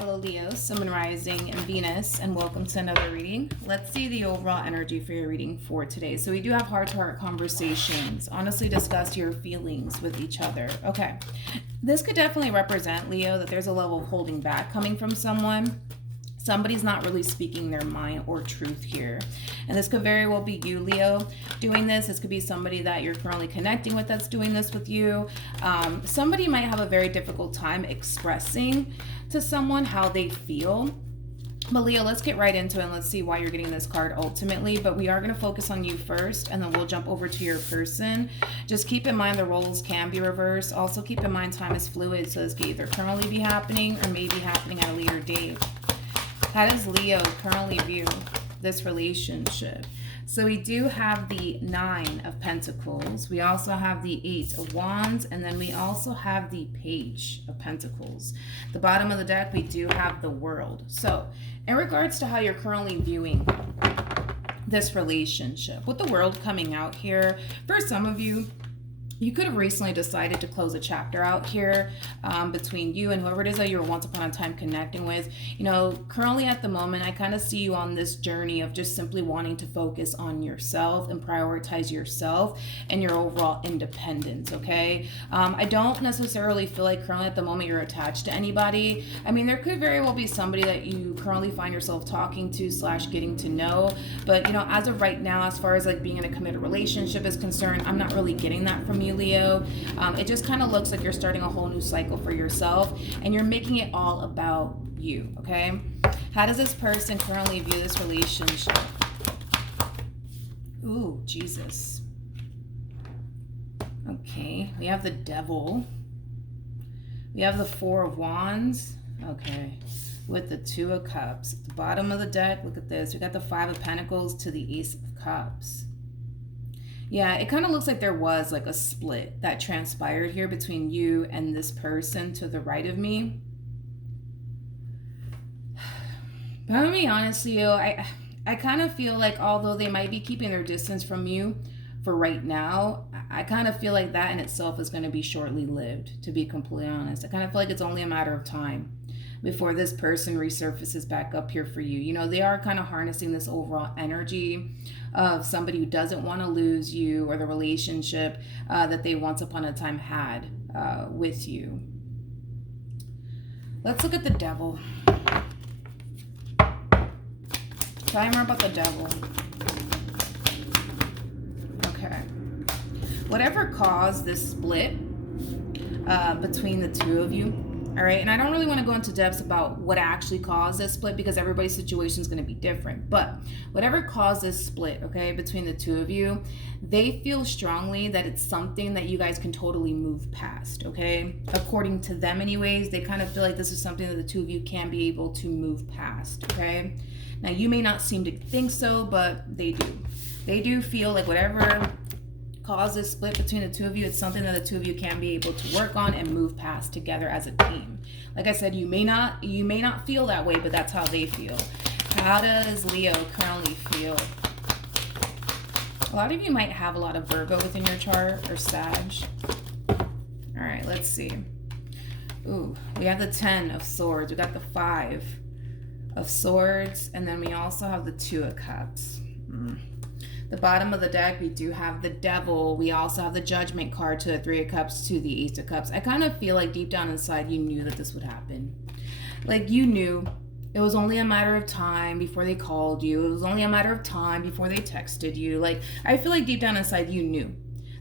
Hello Leo, Sun, Rising, and Venus, and welcome to another reading. Let's see the overall energy for your reading for today. So we do have heart-to-heart conversations. Honestly, discuss your feelings with each other. Okay, this could definitely represent, Leo, that there's a level of holding back coming from someone. Somebody's not really speaking their mind or truth here. And this could very well be you, Leo, doing this. This could be somebody that you're currently connecting with that's doing this with you. Somebody might have a very difficult time expressing to someone how they feel. But Leo, let's get right into it and let's see why you're getting this card ultimately. But we are going to focus on you first and then we'll jump over to your person. Just keep in mind the roles can be reversed. Also keep in mind time is fluid. So this could either currently be happening or maybe happening at a later date. How does Leo currently view this relationship? So we do have the 9 of Pentacles. We also have the 8 of Wands. And then we also have the Page of Pentacles. The bottom of the deck, we do have the World. So in regards to how you're currently viewing this relationship, with the World coming out here, for some of you, you could have recently decided to close a chapter out here between you and whoever it is that you were once upon a time connecting with. You know, currently at the moment, I kind of see you on this journey of just simply wanting to focus on yourself and prioritize yourself and your overall independence, okay? I don't necessarily feel like currently at the moment you're attached to anybody. I mean, there could very well be somebody that you currently find yourself talking to / getting to know. But, you know, as of right now, as far as like being in a committed relationship is concerned, I'm not really getting that from you, Leo. It just kind of looks like you're starting a whole new cycle for yourself and you're making it all about you, okay? How does this person currently view this relationship? Ooh, Jesus. Okay, we have the Devil. We have the 4 of Wands. Okay, with the 2 of Cups. At the bottom of the deck, look at this. We got the 5 of Pentacles to the Ace of Cups. Yeah, it kind of looks like there was like a split that transpired here between you and this person to the right of me. But I'm gonna be honest, Leo, I kind of feel like although they might be keeping their distance from you for right now, I kind of feel like that in itself is going to be shortly lived, to be completely honest. I kind of feel like it's only a matter of time before this person resurfaces back up here for you. You know, they are kind of harnessing this overall energy of somebody who doesn't want to lose you or the relationship that they once upon a time had with you. Let's look at the Devil. Tell me more about the Devil. Okay. Whatever caused this split between the two of you, all right, and I don't really want to go into depths about what actually caused this split because everybody's situation is going to be different. But whatever caused this split, okay, between the two of you, they feel strongly that it's something that you guys can totally move past, okay? According to them anyways, they kind of feel like this is something that the two of you can be able to move past, okay? Now, you may not seem to think so, but they do. They do feel like whatever caused this split between the two of you, it's something that the two of you can be able to work on and move past together as a team. Like I said, you may not feel that way, but that's how they feel. How does Leo currently feel? A lot of you might have a lot of Virgo within your chart or Sag. All right, let's see. Ooh, we have the 10 of Swords. We got the 5 of Swords, and then we also have the 2 of Cups. The bottom of the deck, we do have the Devil. We also have the Judgment card to the 3 of Cups to the Ace of Cups. I kind of feel like deep down inside, you knew that this would happen. Like you knew it was only a matter of time before they called you. It was only a matter of time before they texted you. Like, I feel like deep down inside, you knew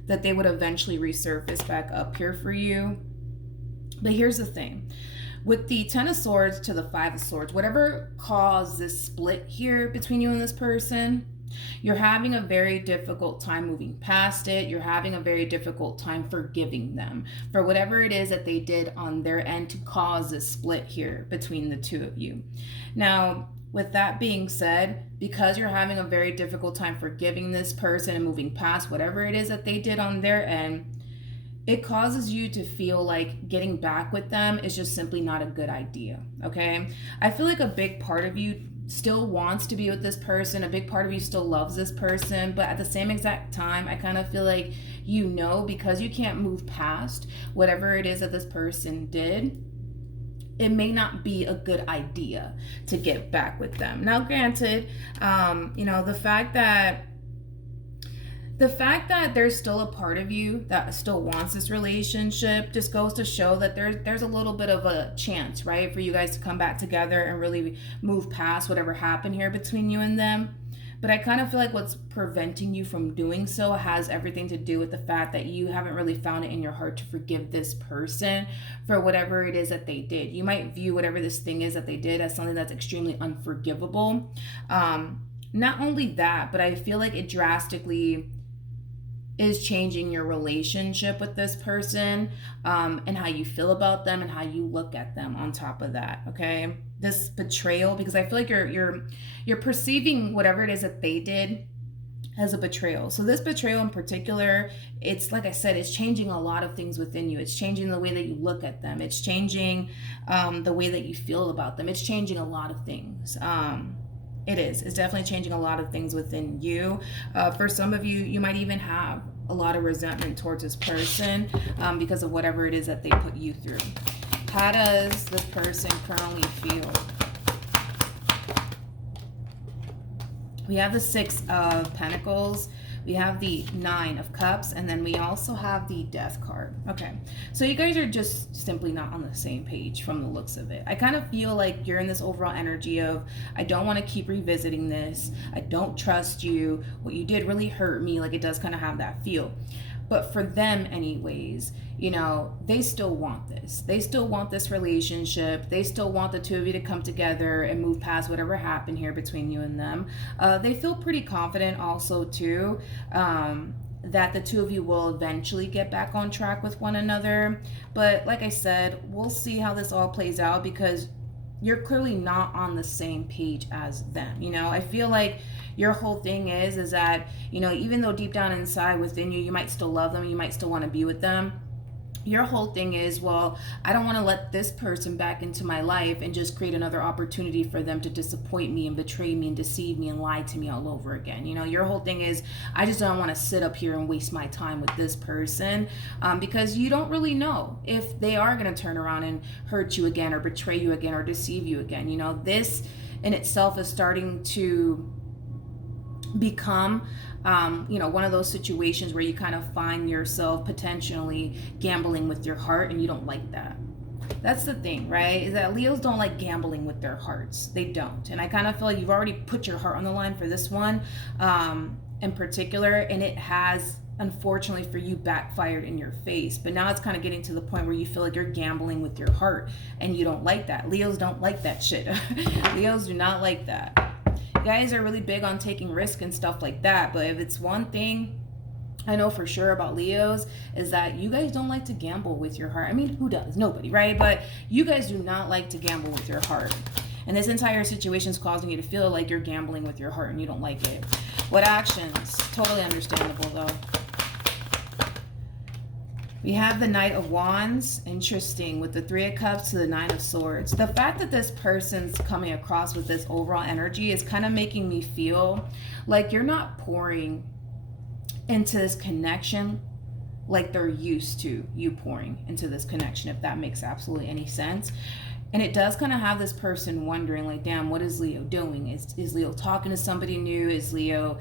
that they would eventually resurface back up here for you. But here's the thing. With the 10 of Swords to the 5 of Swords, whatever caused this split here between you and this person, you're having a very difficult time moving past it. You're having a very difficult time forgiving them for whatever it is that they did on their end to cause this split here between the two of you. Now, with that being said, because you're having a very difficult time forgiving this person and moving past whatever it is that they did on their end, it causes you to feel like getting back with them is just simply not a good idea, okay? I feel like a big part of you still wants to be with this person. A big part of you still loves this person. But at the same exact time, I kind of feel like, you know, because you can't move past whatever it is that this person did, it may not be a good idea to get back with them. Now, granted, the fact that there's still a part of you that still wants this relationship just goes to show that there's a little bit of a chance, right, for you guys to come back together and really move past whatever happened here between you and them. But I kind of feel like what's preventing you from doing so has everything to do with the fact that you haven't really found it in your heart to forgive this person for whatever it is that they did. You might view whatever this thing is that they did as something that's extremely unforgivable. Not only that, but I feel like it drastically is changing your relationship with this person, and how you feel about them and how you look at them on top of that, okay? This betrayal, because I feel like you're perceiving whatever it is that they did as a betrayal. So this betrayal in particular, it's like I said, it's changing a lot of things within you. It's changing the way that you look at them. It's changing the way that you feel about them. It's changing a lot of things. It's definitely changing a lot of things within you. For some of you, you might even have a lot of resentment towards this person because of whatever it is that they put you through. How does this person currently feel? We have the 6 of Pentacles. We have the 9 of Cups, and then we also have the Death card. Okay, so you guys are just simply not on the same page from the looks of it. I kind of feel like you're in this overall energy of, I don't want to keep revisiting this. I don't trust you. What you did really hurt me. Like, it does kind of have that feel. But for them anyways, they still want this. They still want this relationship. They still want the two of you to come together and move past whatever happened here between you and them. They feel pretty confident also too, that the two of you will eventually get back on track with one another. But like I said, we'll see how this all plays out, because you're clearly not on the same page as them. I feel like your whole thing is that, even though deep down inside within you, you might still love them, you might still want to be with them. Your whole thing is, well, I don't want to let this person back into my life and just create another opportunity for them to disappoint me and betray me and deceive me and lie to me all over again. Your whole thing is, I just don't want to sit up here and waste my time with this person, because you don't really know if they are going to turn around and hurt you again or betray you again or deceive you again. This in itself is starting to become one of those situations where you kind of find yourself potentially gambling with your heart, and you don't like that. That's the thing, right? Is that Leos don't like gambling with their hearts. They don't. And I kind of feel like you've already put your heart on the line for this one in particular, and it has, unfortunately for you, backfired in your face. But now it's kind of getting to the point where you feel like you're gambling with your heart, and you don't like that. Leos don't like that shit. Leos do not like that. You guys are really big on taking risk and stuff like that, but if it's one thing I know for sure about Leos, is that you guys don't like to gamble with your heart. I mean, who does? Nobody, right? But you guys do not like to gamble with your heart. And this entire situation is causing you to feel like you're gambling with your heart and you don't like it. What actions? Totally understandable though. We have the Knight of Wands, interesting, with the 3 of Cups to the 9 of Swords. The fact that this person's coming across with this overall energy is kind of making me feel like you're not pouring into this connection like they're used to you pouring into this connection, if that makes absolutely any sense. And it does kind of have this person wondering, like, damn, what is Leo doing? Is Leo talking to somebody new? Is Leo,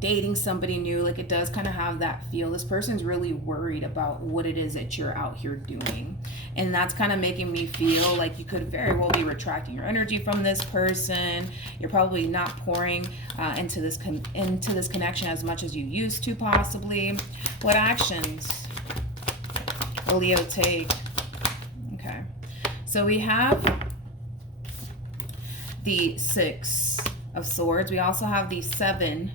dating somebody new? Like, it does kind of have that feel. This person's really worried about what it is that you're out here doing. And that's kind of making me feel like you could very well be retracting your energy from this person. You're probably not pouring into this connection as much as you used to, possibly. What actions will Leo take? Okay. So we have the 6 of Swords. We also have the 7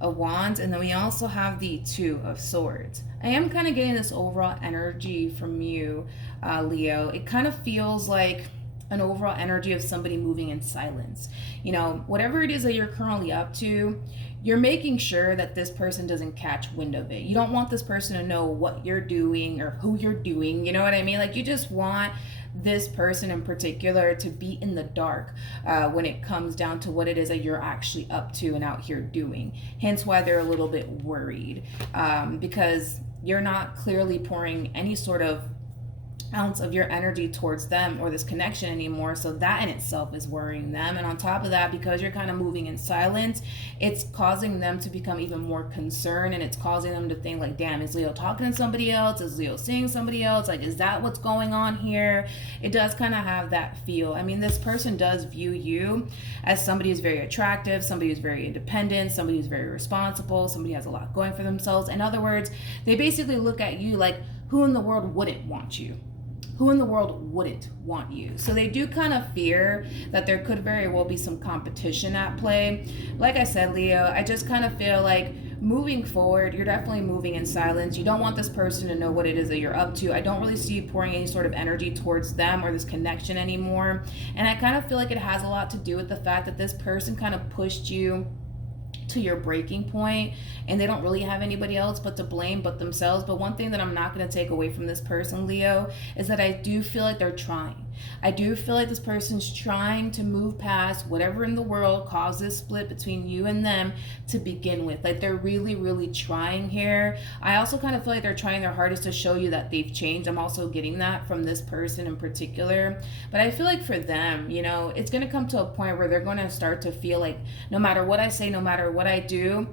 of Wands. And then we also have the 2 of Swords. I am kind of getting this overall energy from you, Leo. It kind of feels like an overall energy of somebody moving in silence. Whatever it is that you're currently up to, you're making sure that this person doesn't catch wind of it. You don't want this person to know what you're doing or who you're doing. You know what I mean? Like, you just want this person in particular to be in the dark when it comes down to what it is that you're actually up to and out here doing. Hence why they're a little bit worried, because you're not clearly pouring any sort of ounce of your energy towards them or this connection anymore. So that in itself is worrying them. And on top of that, because you're kind of moving in silence, it's causing them to become even more concerned, and it's causing them to think like, damn, is Leo talking to somebody else? Is Leo seeing somebody else? Like, is that what's going on here? It does kind of have that feel. I mean, this person does view you as somebody who's very attractive, somebody who's very independent, somebody who's very responsible, somebody who has a lot going for themselves. In other words, they basically look at you like, who in the world wouldn't want you? Who in the world wouldn't want you? So they do kind of fear that there could very well be some competition at play. Like I said, Leo, I just kind of feel like moving forward, you're definitely moving in silence. You don't want this person to know what it is that you're up to. I don't really see you pouring any sort of energy towards them or this connection anymore. And I kind of feel like it has a lot to do with the fact that this person kind of pushed you to your breaking point, and they don't really have anybody else but to blame but themselves. But one thing that I'm not going to take away from this person, Leo, is that I do feel like they're trying. I do feel like this person's trying to move past whatever in the world caused this split between you and them to begin with. Like, they're really, really trying here. I also kind of feel like they're trying their hardest to show you that they've changed. I'm also getting that from this person in particular. But I feel like for them, you know, it's going to come to a point where they're going to start to feel like no matter what I say, no matter what I do,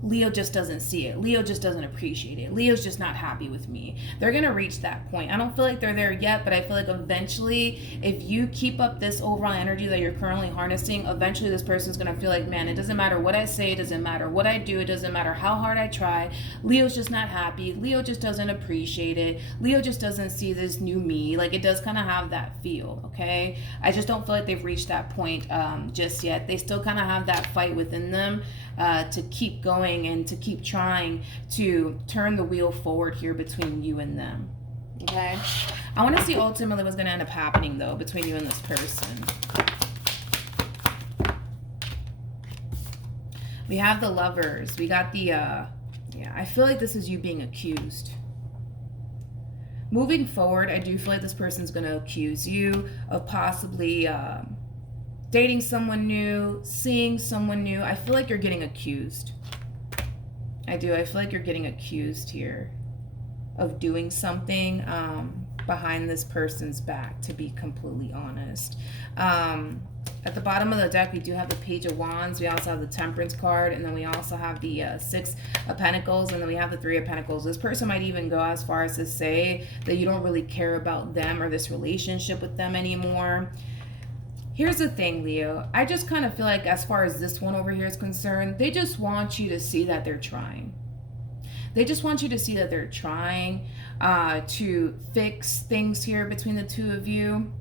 Leo just doesn't see it. Leo just doesn't appreciate it. Leo's just not happy with me. They're going to reach that point. I don't feel like they're there yet, but I feel like eventually, if you keep up this overall energy that you're currently harnessing, eventually this person's going to feel like, man, it doesn't matter what I say. It doesn't matter what I do. It doesn't matter how hard I try. Leo's just not happy. Leo just doesn't appreciate it. Leo just doesn't see this new me. Like, it does kind of have that feel, okay? I just don't feel like they've reached that point just yet. They still kind of have that fight within them to keep going and to keep trying to turn the wheel forward here between you and them. Okay? I want to see ultimately what's going to end up happening, though, between you and this person. We have the Lovers. We got the, I feel like this is you being accused. Moving forward, I do feel like this person's going to accuse you of possibly dating someone new, seeing someone new. I feel like you're getting accused. I do. I feel like you're getting accused here of doing something behind this person's back, to be completely honest. At the bottom of the deck, we do have the Page of Wands. We also have the Temperance card, and then we also have the Six of Pentacles, and then we have the Three of Pentacles. This person might even go as far as to say that you don't really care about them or this relationship with them anymore. Here's the thing, Leo. I just kind of feel like as far as this one over here is concerned, they just want you to see that they're trying. They just want you to see that they're trying to fix things here between the two of you.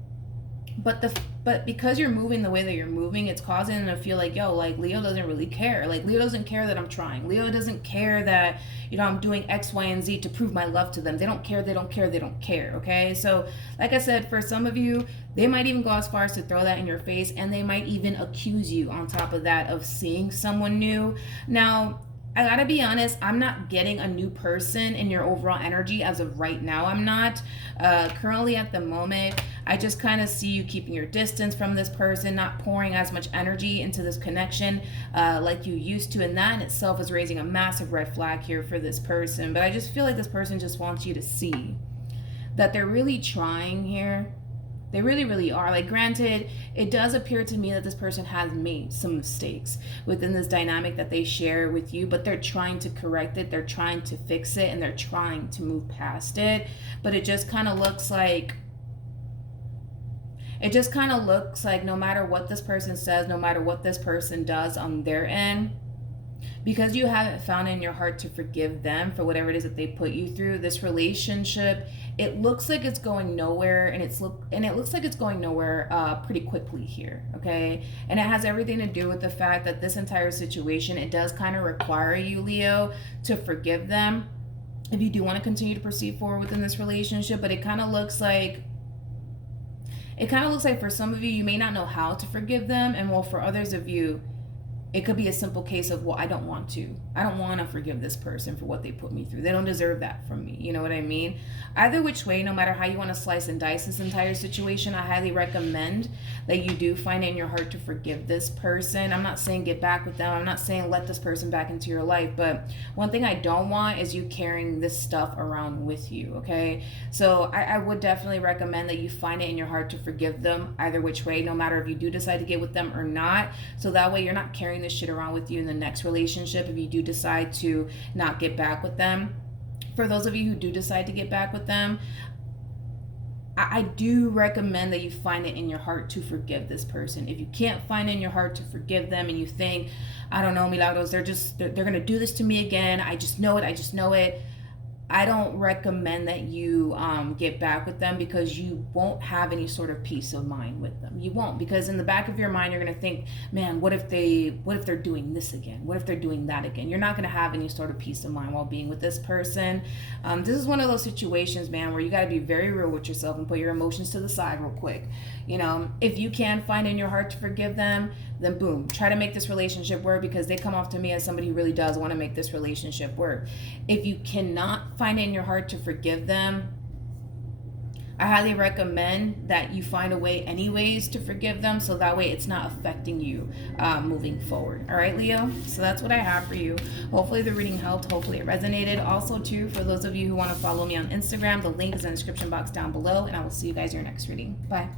But because you're moving the way that you're moving, it's causing them to feel like, yo, like Leo doesn't really care. Like Leo doesn't care that I'm trying. Leo doesn't care that, you know, I'm doing X, Y, and Z to prove my love to them. They don't care, they don't care, they don't care, okay? So, like I said, for some of you, they might even go as far as to throw that in your face, and they might even accuse you on top of that of seeing someone new. Now, I gotta be honest, I'm not getting a new person in your overall energy as of right now. I'm not. Currently at the moment, I just kind of see you keeping your distance from this person, not pouring as much energy into this connection like you used to. And that in itself is raising a massive red flag here for this person. But I just feel like this person just wants you to see that they're really trying here. They really, really are. Like, granted, it does appear to me that this person has made some mistakes within this dynamic that they share with you, but they're trying to correct it. They're trying to fix it, and they're trying to move past it. But it just kind of looks like, no matter what this person says, no matter what this person does on their end, because you haven't found in your heart to forgive them for whatever it is that they put you through, this relationship, it looks like it's going nowhere, and it looks like it's going nowhere pretty quickly here, okay? And it has everything to do with the fact that this entire situation, it does kind of require you, Leo, to forgive them if you do want to continue to proceed forward within this relationship. But it kind of looks like for some of you, you may not know how to forgive them, and well, for others of you, It could be a simple case of, well, I don't want to. I don't want to forgive this person for what they put me through. They don't deserve that from me. You know what I mean? Either which way, no matter how you want to slice and dice this entire situation, I highly recommend that you do find it in your heart to forgive this person. I'm not saying get back with them. I'm not saying let this person back into your life. But one thing I don't want is you carrying this stuff around with you, okay? So I would definitely recommend that you find it in your heart to forgive them either which way, no matter if you do decide to get with them or not. So that way you're not carrying this shit around with you in the next relationship if you do decide to not get back with them. For those of you who do decide to get back with them, I do recommend that you find it in your heart to forgive this person. If you can't find it in your heart to forgive them and you think, I don't know, Milagros, they're gonna do this to me again, I just know it, I don't recommend that you get back with them, because you won't have any sort of peace of mind with them. You won't, because in the back of your mind you're gonna think, man, what if they're doing this again? What if they're doing that again? You're not gonna have any sort of peace of mind while being with this person. This is one of those situations, man, where you gotta be very real with yourself and put your emotions to the side real quick. You know, if you can find in your heart to forgive them, then boom, try to make this relationship work, because they come off to me as somebody who really does want to make this relationship work. If you cannot find it in your heart to forgive them, I highly recommend that you find a way anyways to forgive them, so that way it's not affecting you moving forward. All right, Leo? So that's what I have for you. Hopefully the reading helped. Hopefully it resonated. Also, too, for those of you who want to follow me on Instagram, the link is in the description box down below, and I will see you guys in your next reading. Bye.